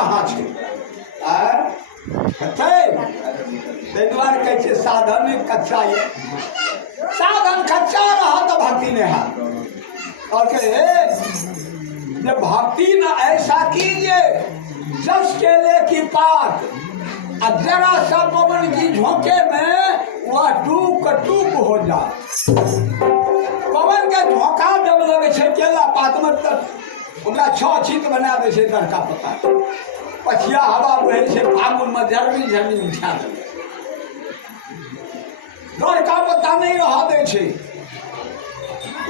कहाँ छे ताहि दुआरे कहै छै साधन कच्चा ये साधन कच्चा रहा तो भक्ति नहीं है और जब भक्ति न ऐसा कीजिए जस केले की पात जरा सा पवन की झोंके में वह टूक टूक हो जाए पवन के झोंका जब लगे छे केला पात में तब छह छित बना दे छे तड़का पत्ता पछिया हवा बहे छे फागुन में झरनी झरनी उठा दे तड़का पत्ता नहीं रहा दे छे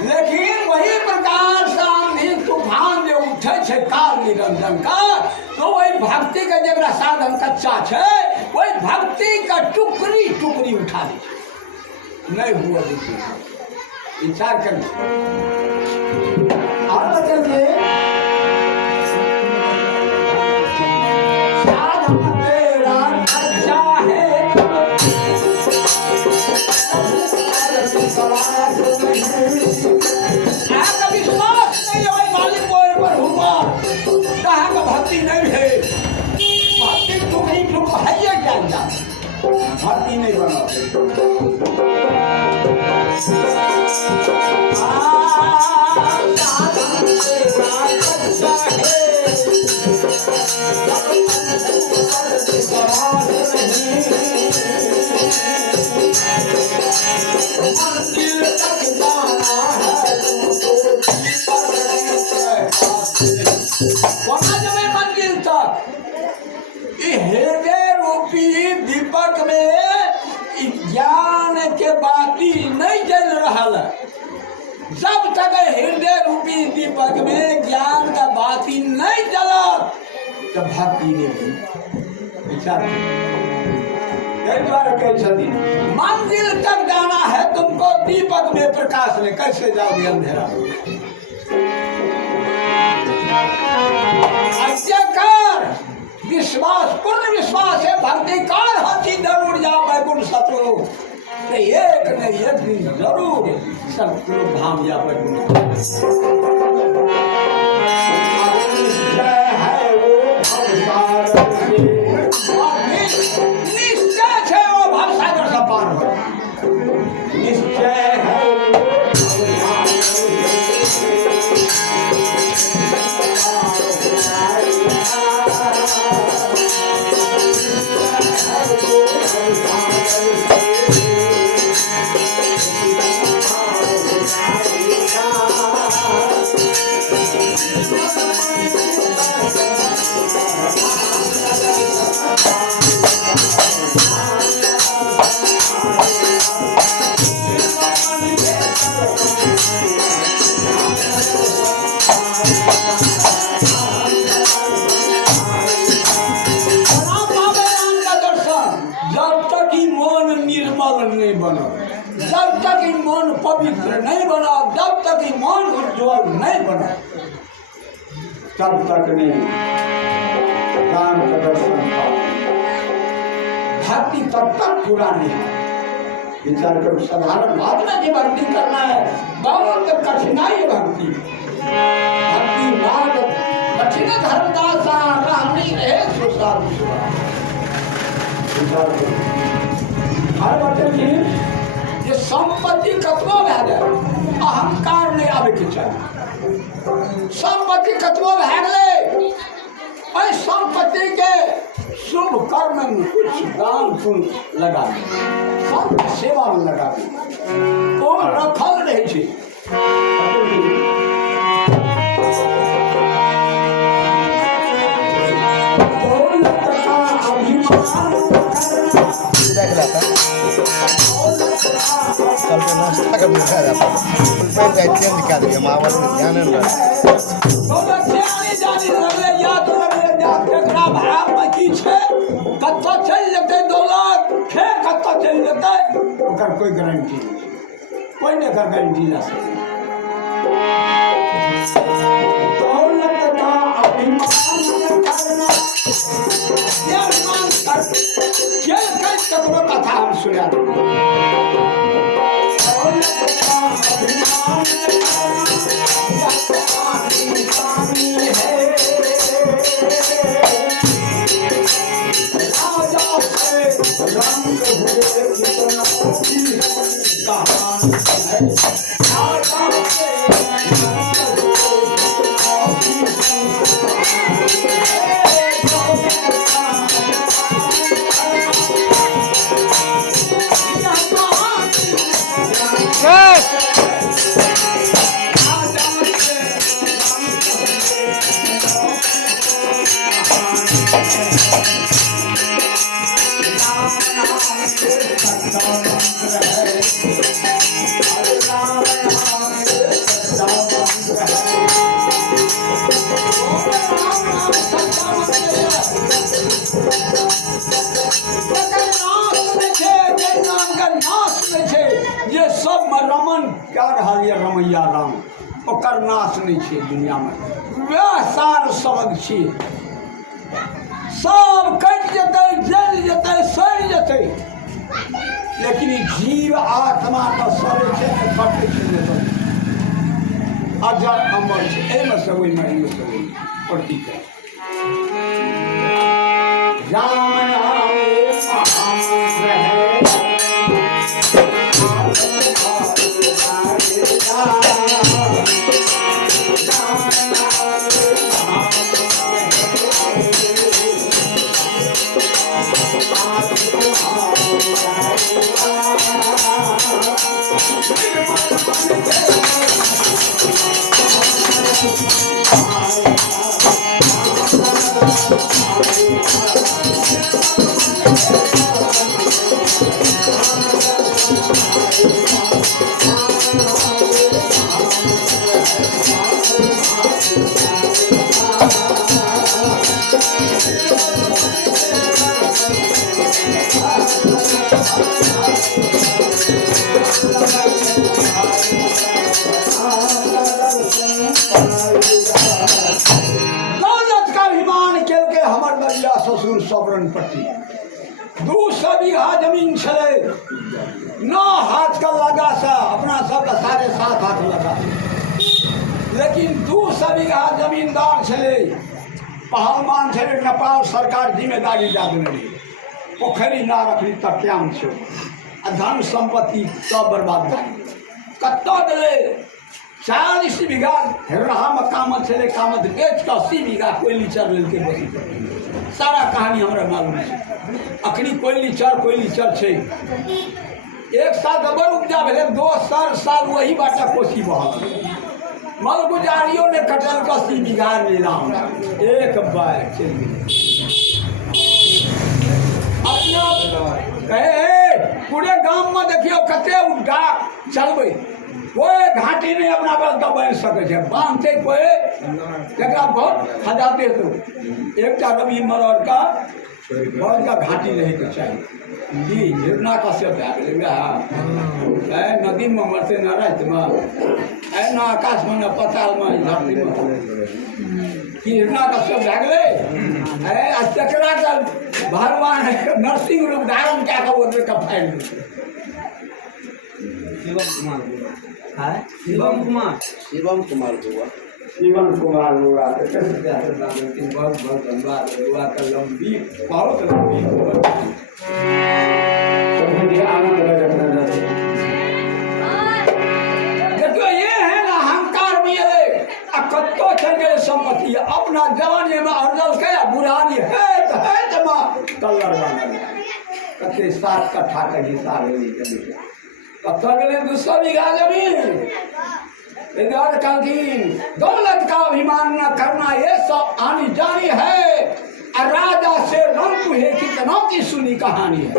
लेकिन वही प्रकार से आंधी तूफान जो उठे छे काल निरंजन का तो वही भक्ति के जगह साधन कच्चा छे वही भक्ति का टुकड़ी टुकड़ी उठा दे नहीं हुआ देखिए विचार करिए और बताइए साधन तेरा कच्चा है विश्वास नहीं है मालिक पर हुआ कहा का भक्ति नहीं है भक्ति टुकड़ी टुक है ये ज्ञान भक्ति नहीं बना मंजिल तक हृदय रूपी दीपक में ज्ञान के बाती नहीं जल रहा है जब तक हृदय रूपी दीपक में ज्ञान का बाती नहीं जला तब भक्ति नहीं विचार मंजिल तक जाना है तुमको दीपक में प्रकाश में कैसे जाओगे अंधेरा कर विश्वास पूर्ण विश्वास है भक्ति कार हाथी जरूर जा बैकुंठ सतलोक एक नहीं एक दिन जरूर सतलोक धाम जा बैकुंठ निश्चय है वो भवसागर से पार हो निश्चय है जब तक ही मन पवित्र नहीं बना जब तक ही मन उज्ज्वल नहीं बना तब तक नहीं राम का दर्शन भक्ति तब तक पूरा नहीं है विचार करो साधारण बात में जो भक्ति करना है बहुत कठिनाई है भक्ति भक्ति मार्ग कठिन धर्मदासा रहनी रहे सुसार विचार करो हर बच्चे की ये संपत्ति कतबो भै जाए अहंकार नहीं आवे के चाहिए संपत्ति कतबो भै गए संपत्ति के शुभ कर्म में कुछ दान पुण्य लगा संत सेवा में लगा वो रखल रहे छे कल के नाश्ता का मिठा जाता है जाते हैं दिखा दिया माँ वाले ध्यान है कत्ता चल जते दौलत फिर कत्ता चल जते ओकर कोई गारंटी नहीं कोई नहीं कर गारंटी ला सके दौलत का अभिमान करना ये अभिमान कर ये कई करो कथा हम सुना दौलत का अभिमान करना है ये सब रमन क्या रहा ये रमैया राम ओकर नाश नहीं छे दुनिया में वह सार शब्द छे सब कट जते जल जते सड़ जते लेकिन जीव आत्मा का सड़े छे ने कटे छे ने अजर अमर छे एमे से ओइ में से प्रतीक है राम नाम महामंत्र है ससुर सवरण पट्टी 200 बीघा जमीन छे न हाथ का लगा सा अपना सब का 7.5 हाथ लगा लेकिन 200 बीघा जमींदार छे पहलवान छे नेपाल सरकार जिम्मेदारी दे देने पोखरी ना रखली तट्याम छो धन संपत्ति सब बर्बाद कर कत गए 40 बीघा रहा कामत छे कामत बेच के 80 बीघा कोयली चर लेके बसी सारा कहानी हमरा मालूम है अखनी कोयली चर छे एक साल गबर उपजा भेले 2 साल वही बाटा कोसी बहल मल गुजारियों ने कटल का 80 बीघा नीलाम एक बार चल कहे पूरे गांव में देखियो कते उठा चलबे कोई घाटी नहीं अपना बस दबा सके बांधते कोई जरा बहुत हजाते तो एक रवि मरर का बहुत का घाटी रहे के चाहिए जी हिरना का से नदी में मरते न रात में न आकाश में न पताल में धरती में कि हिरना का से भागले चकरा का भगवान नरसिंह रूप धारण क्या का वो का फाइल शिवम कुमार हुआ बहुत धन्यवाद हुआ का लंबी बहुत लंबी देखो ये है ना अहंकार में ये कत्तो चल गए संपत्ति अपना जवानी में अर्जल क्या बुरानी है तो माँ कलर कते 7 कट्ठा का हिसाब है कत्तो गए 200 बीघा जमीन दौलत का अभिमान न करना ये सब आनी जानी है राजा से रंग है कितना की सुनी कहानी है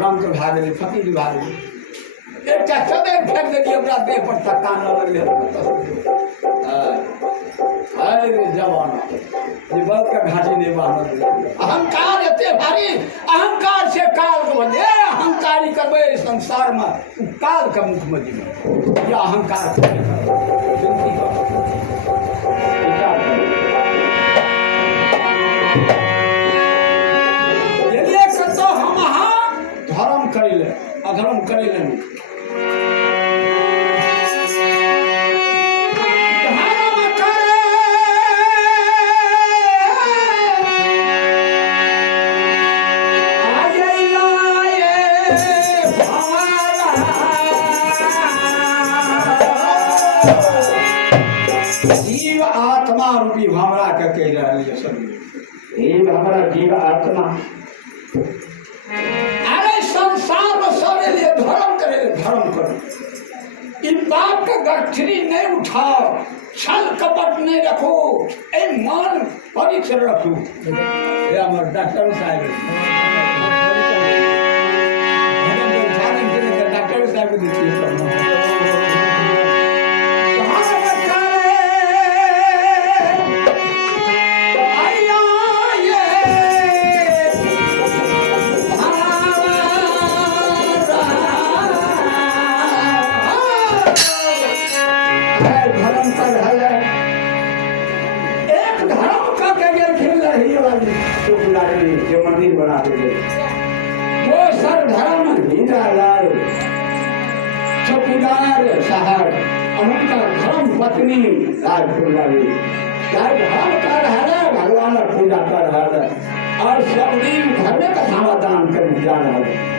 रंग भागले फकीर भागले एक चदे फेंक देगी अपना देह पर धक्का न लगे अरे जवान बल का घाटी नहीं बाहर अहंकार इतने भारी अहंकार से काल को बंदे अहंकारी करबे संसार में काल का मुख्यमंत्री में या अहंकार तो हम धर्म करेले अधर्म करेले जीव आत्मा रूपी हमरा के कह रही है सब हे हमारा जीव आत्मा अरे संसार में सबे लिए धर्म करे धर्म करो इन बाप का गठरी नहीं उठाओ छल कपट नहीं रखो ए मन पवित्र रखो ये हमारे डॉक्टर साहब डॉक्टर साहब देखिए जो मंदिर बना देते वो सर धर्म हीरा लाल चौकीदार साहब उनका धर्म पत्नी राजपुर वाली धर्म कर है भगवान पूजा कर है और सब दिन धर्म का समाधान कर जा रहा है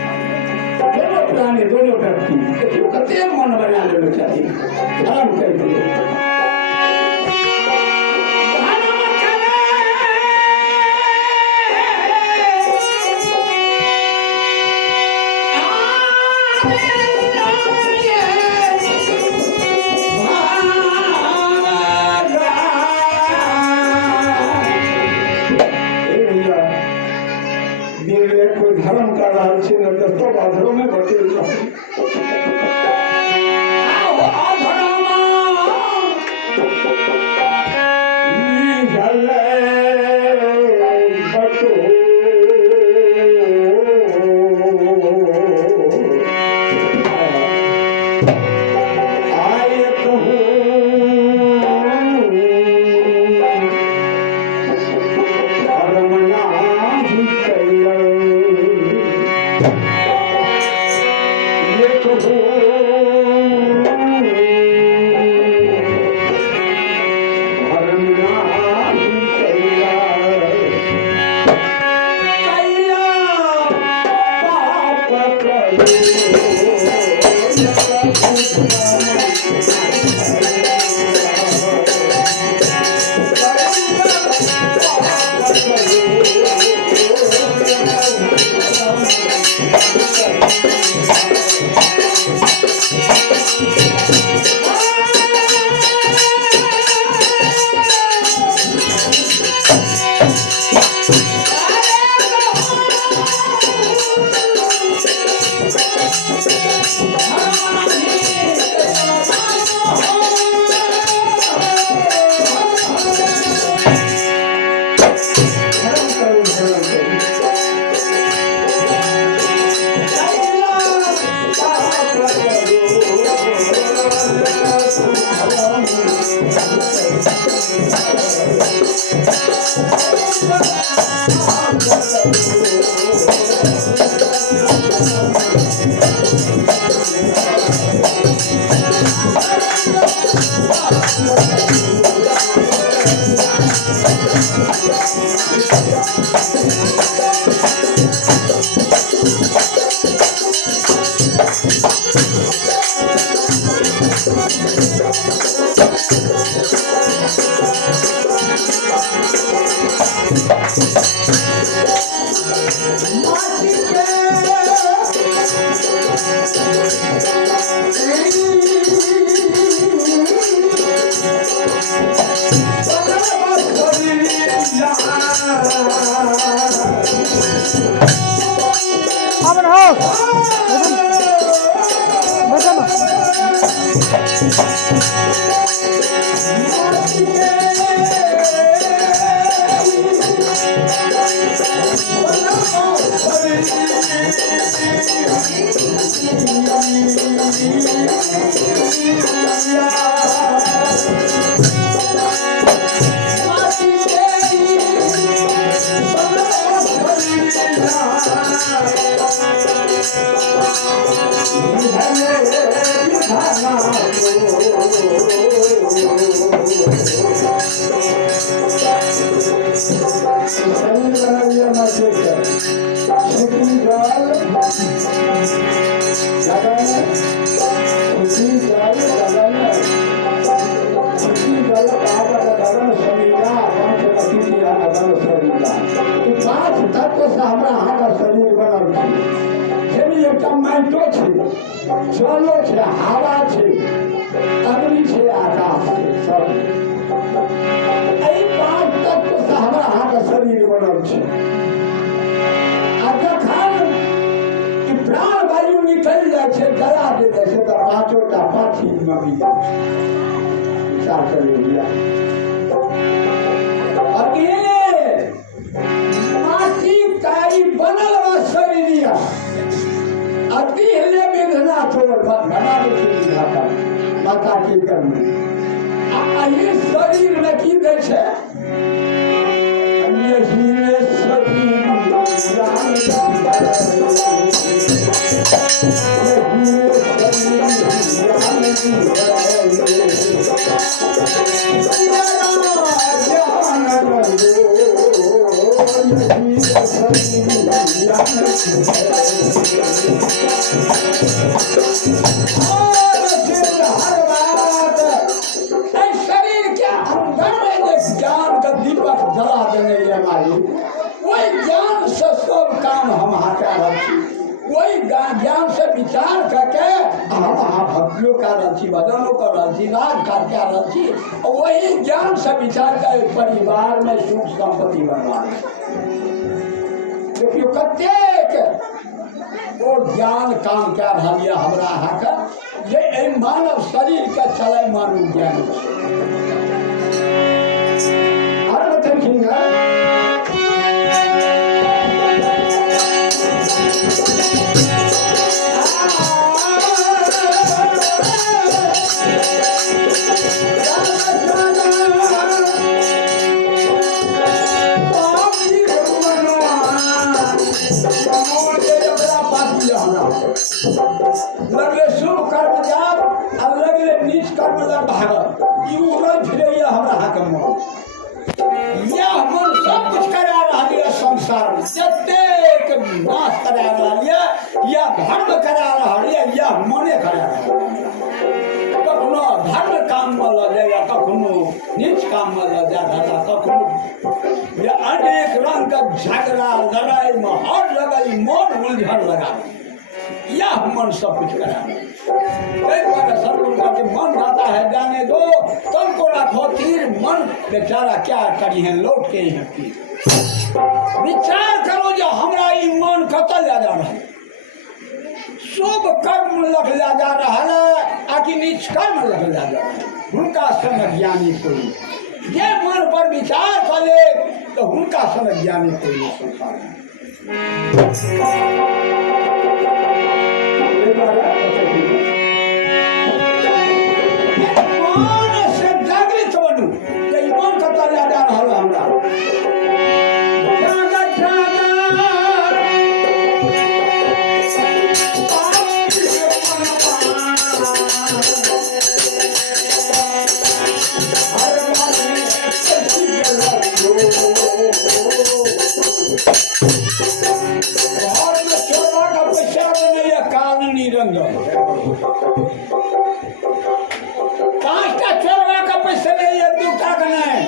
दोनों पुराने दोनों व्यक्ति कते मन बना लेना चाहिए धर्म कर दिए धर्म का राज्य तो बाधरों में बटे हमरा अहाँके शरीर बनल छै जेमे एकटा माइटो छै जलो छै हवा छै अग्नि छै आकाश छै सब एहि पांच तत्व से हमरा अहाँके शरीर बनल छै आ जखन ई प्राण वायु निकलि जाइ छै जला दे जाइ छै तऽ पाँचोटा पाँच चीजमे भी विचार करिए माटी काई बनल बा शरीरिया अति हिले विघना छोड़ बना दे विघाता माता की कर्म एहि शरीर में की दै छै यही में दीपक जला देने वही ज्ञान से सब काम हम हटा रहे वही ज्ञान से विचार करके हम वहाँ भक्तियों कर रही भजनों कर रही राज कर रही वही ज्ञान से विचार कर परिवार में सुख संपत्ति बनवा देखियो कतेक वो ज्ञान काम कर रहा है हमरा अहाँ का ये मानव शरीर का चले मानव ज्ञान लगले शुभ कर्म जाब आ लगले नीच कर्म लग भागत ई उड़ल फिरैया हमरा हाकम यह मन सब कुछ करा रहा है संसार में जतेक नाश करा रहा है या धर्म करा रहा है या मने करा रहा है कखनो धर्म काम में लग जाएगा कखनो नीच काम में लग जाएगा कखनो या अनेक रंग का झगड़ा लड़ाई में हर जगह मन उलझन लगा यह मन सब कुछ करा सदगुरु का मन आता है जाने दो तब को रखो तीर मन बेचारा क्या करी है लौट के यहाँ की विचार करो जो हमारा ये मन कतल जा रहा है शुभ कर्म लग जा रहा है आकि नीच कर्म लग जा रहा है उनका समय ज्ञानी कोई ये मन पर विचार कर ले तो उनका समय ज्ञानी कोई संसार है से जागृत बनू मन कतल जा रहा है हमरा पांचटा चोरवा का पैसा नहीं है दूटा का नहीं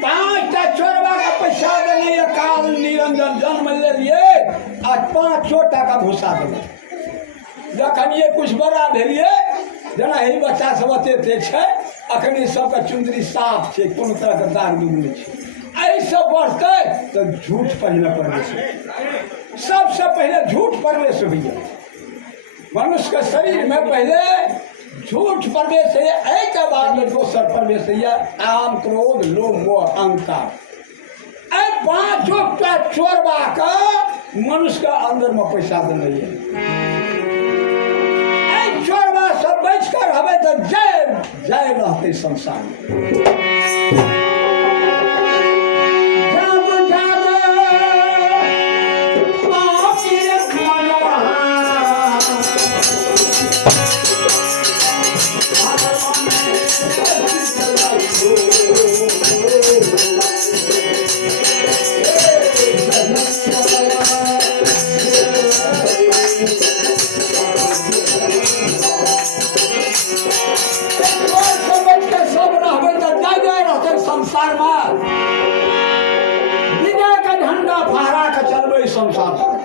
पांचटा चोरवा का पैसा नहीं है काल निरंजन जन्म ले लिए आज 500 टाका भूसा दे जखन ये कुछ बड़ा भेलिए जना ही बच्चा सब अते छे अखनी सबका चुंदरी साफ छे कोनो तरह के दाग नहीं छे ऐ सब बढ़ते तो झूठ पहले प्रवेश सबसे पहले झूठ प्रवेश हुई मनुष्य के शरीर में पहले झूठ प्रवेश है एक के बाद में दोसर प्रवेश है काम क्रोध लोभ मोह अहंकार ऐ पांचों का चोरवा का मनुष्य का अंदर में पैसा दे रही है ऐ चोरवा सब बच कर हमें तो जय जय रहते संसार में संसार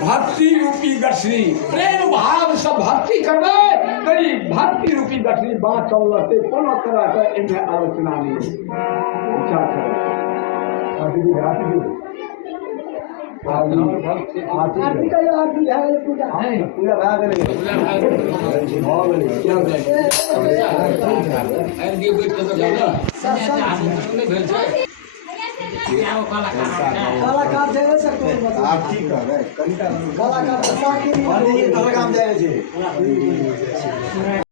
भक्ति रूपी गठरी प्रेम भाव से भक्ति करवे कई भक्ति रूपी गठरी बात चल रहे कोनो तरह का इनमें आलोचना नहीं अच्छा कलाकार जाए सकते आप ठीक है कलाकार काम जाए